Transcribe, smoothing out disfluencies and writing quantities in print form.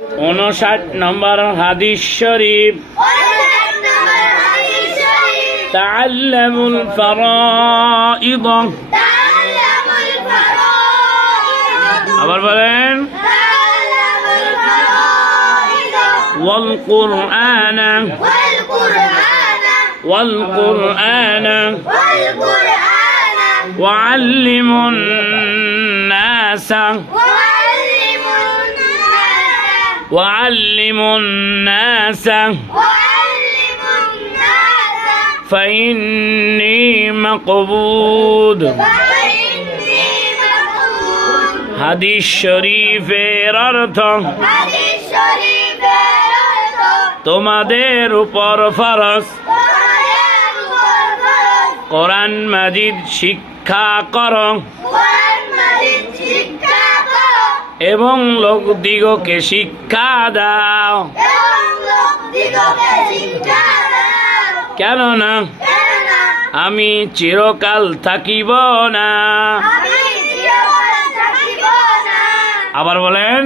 59 নম্বর হাদিস শরীফ, তাআল্লামুল ফারাইদ। আবার বলেন, ওয়াল কুরআনা ওয়াল্লিমুন নাসা ফাইন্নী মাকবুদ। হাদিস শরীফের অর্থ, তোমাদের উপর ফরজ কোরআন মাজিদ শিক্ষা করো এবং লোকদিগকে শিক্ষা দাও। কেননা আমি চিরকাল থাকিব না। আবার বলেন,